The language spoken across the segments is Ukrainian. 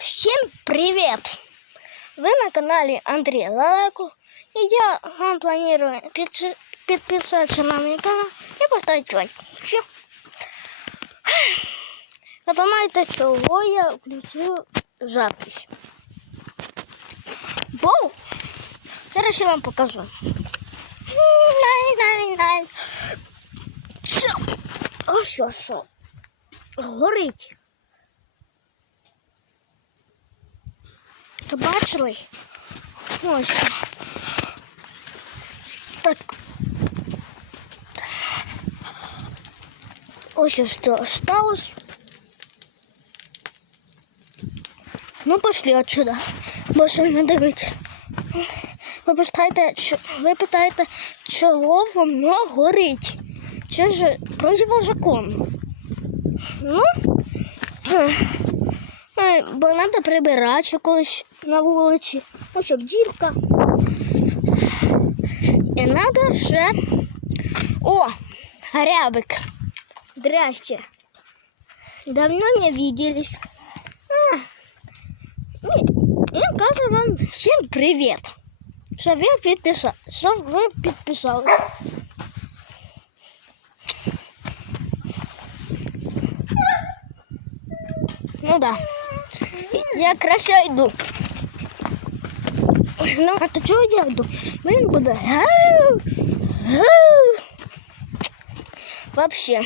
Всем привет! Вы на канале Андрей Лалеко. И я вам планирую подпи- подписаться на мой канал и поставить лайк. Все. Ви думаєте, чого я включив запись? Бо зараз я вам покажу. Що? О, що, що? Горить. То бачили? Ось. Так. Ось що сталося. Ну, пошли отсюда. Більше не дивіться. Ви питаєте, ви питаєте, чого воно горить? Це ж противозаконно. Ну, бо треба прибирати колись на вулиці. Ось щоб дівка. І треба ще. О, рябик. Здрасте. Давно не виделись. А, я кажу вам всім привіт. Щоб ви підписали. Щоб ви підписались. Ну да. Я краще йду. Ну, а то чого я йду? Він буде. гау, гау. Вообще.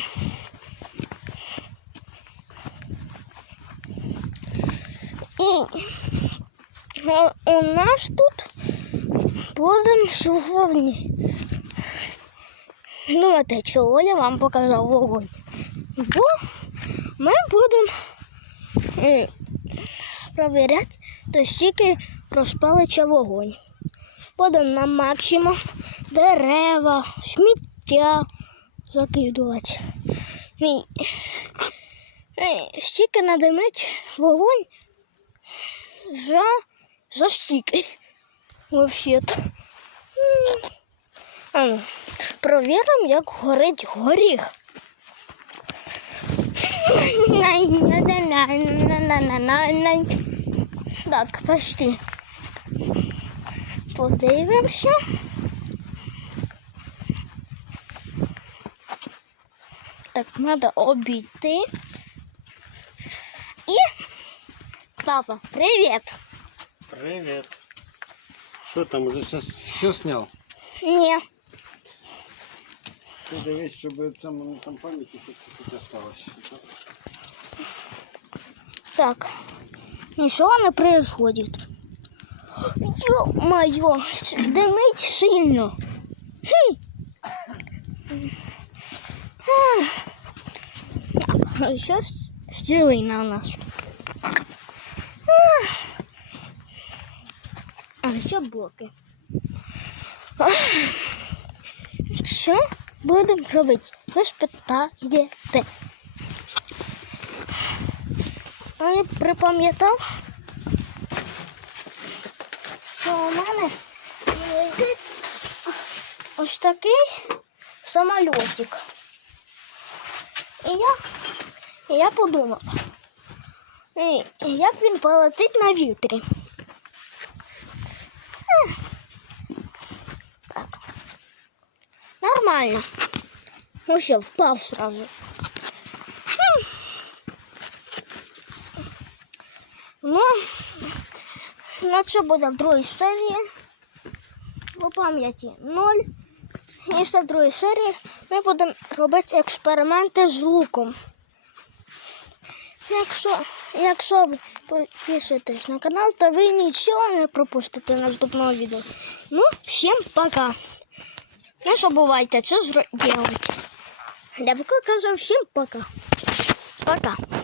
І а, у нас тут будемо сьогодні. Ну, а те, чого я вам показав вогонь. Бо ми будемо провіряти, то стільки розпалиться вогонь. Будемо на максимум дерева, сміття закидувати. І, і стільки надимить вогонь за, за стільки. Ну, Провіримо, як горить горіх. Най-най-най-най-най-най-най. Так, почти. Подивимося. Так, треба обійти. І папа, привіт. Привет. Что там, уже все, все снял? Ні, Ты дивись, чтобы там, ну, там памяти хоть чуть-чуть осталось. так. Нічого не происходит. Ё-моё, димить сильно. Хм. А що стілина у нас? А що блоки? Що будемо робити? Ви ж питаєте. Я припам'ятав, що у мене лежить ось такий самольотик. І я, і я подумав, і, як він полетить на вітрі. Так. Нормально. Ну що, впав сразу. Ну, ну що буде в другій серії? У пам'яті 0. І ще в другій серії ми будемо робити експерименти з луком. Якщо, якщо підпишетесь на канал, то ви нічого не пропустите наступного відео. Ну, всім пока. Не забувайте це зробити. Я б казав всім пока. Пока.